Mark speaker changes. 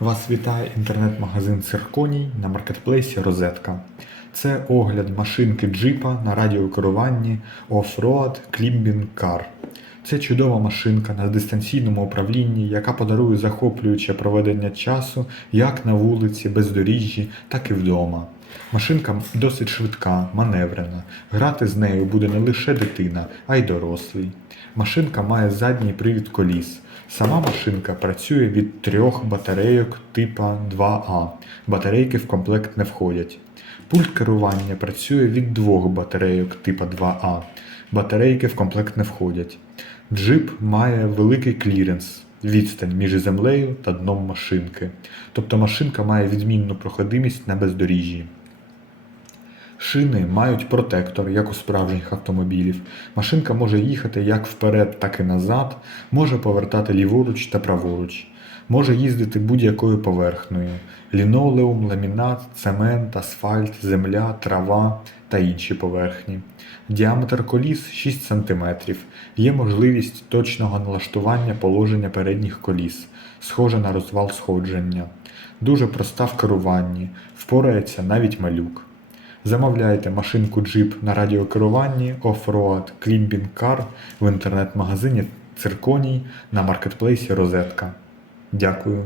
Speaker 1: Вас вітає інтернет-магазин Цирконій на маркетплейсі Розетка. Це огляд машинки джипа на радіокеруванні Off-Road Climbing Car. Це чудова машинка на дистанційному управлінні, яка подарує захоплююче проведення часу як на вулиці, бездоріжжі, так і вдома. Машинка досить швидка, маневрена. Грати з нею буде не лише дитина, а й дорослий. Машинка має задній привід коліс. Сама машинка працює від трьох батарейок типа 2А. Батарейки в комплект не входять. Пульт керування працює від двох батарейок типа 2А. Батарейки в комплект не входять. Джип має великий кліренс, відстань між землею та дном машинки. Тобто машинка має відмінну проходимість на бездоріжжі. Шини мають протектор, як у справжніх автомобілів. Машинка може їхати як вперед, так і назад, може повертати ліворуч та праворуч, може їздити будь-якою поверхнею: лінолеум, ламінат, цемент, асфальт, земля, трава та інші поверхні. Діаметр коліс 6 см. Є можливість точного налаштування положення передніх коліс, схоже на розвал сходження. Дуже проста в керуванні, впорається навіть малюк. Замовляйте машинку джип на радіокеруванні Off-Road Climbing Car в інтернет-магазині Цирконій на маркетплейсі Розетка. Дякую.